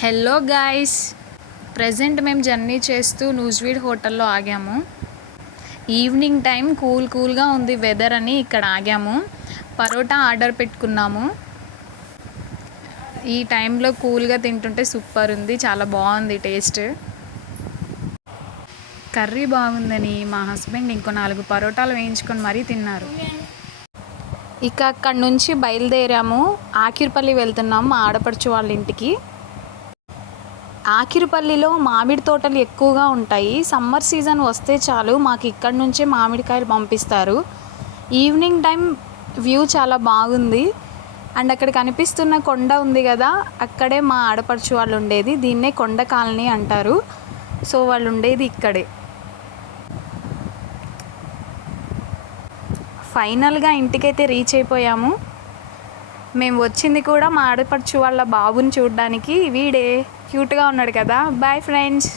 Hello guys, present మేము journey చేస్తూ నూజివీడ్ హోటల్లో ఆగాము. ఈవినింగ్ టైం కూల్గా ఉంది వెదర్ అని ఇక్కడ ఆగాము. పరోటా ఆర్డర్ పెట్టుకున్నాము. ఈ టైంలో కూల్గా తింటుంటే సూపర్ ఉంది, చాలా బాగుంది టేస్ట్. కర్రీ బాగుందని మా హస్బెండ్ ఇంకో 4 పరోటాలు వేయించుకొని మరీ తిన్నారు. ఇక అక్కడి నుంచి బయలుదేరాము. ఆకిరిపల్లి వెళ్తున్నాము మా ఆడపడుచు వాళ్ళ ఇంటికి. ఆకిరిపల్లిలో మామిడి తోటలు ఎక్కువగా ఉంటాయి. సమ్మర్ సీజన్ వస్తే చాలు మాకు ఇక్కడి నుంచే మామిడికాయలు పంపిస్తారు. ఈవినింగ్ టైం వ్యూ చాలా బాగుంది. అండ్ అక్కడ కనిపిస్తున్న కొండ ఉంది కదా, అక్కడే మా ఆడపడుచు వాళ్ళు ఉండేది. దీన్నే కొండ కాలనీ అంటారు. సో వాళ్ళు ఉండేది ఇక్కడే. ఫైనల్గా ఇంటికైతే రీచ్ అయిపోయాము. మేము వచ్చింది కూడా మా ఆడపడుచు వాళ్ళ బాబుని చూడడానికి. వీడే క్యూట్గా ఉన్నాడు కదా. Boy friends.